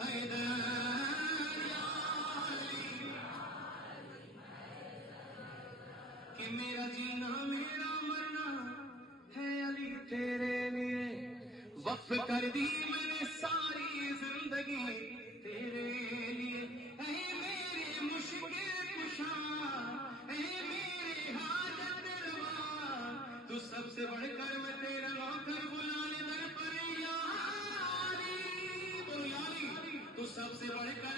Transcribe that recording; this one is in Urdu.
حیدر یا علی، کہ میرا جینا میرا مرنا ہے علی تیرے لیے، وقف کر دی میں نے ساری زندگی تیرے لیے، اے میرے مشکل کشا، اے میرے حاجت روا، تو سب سے بڑھ کر میں تیرا نوکر بلانے در پر یا علی، بولو یا علی، تو سب سے بڑھ کر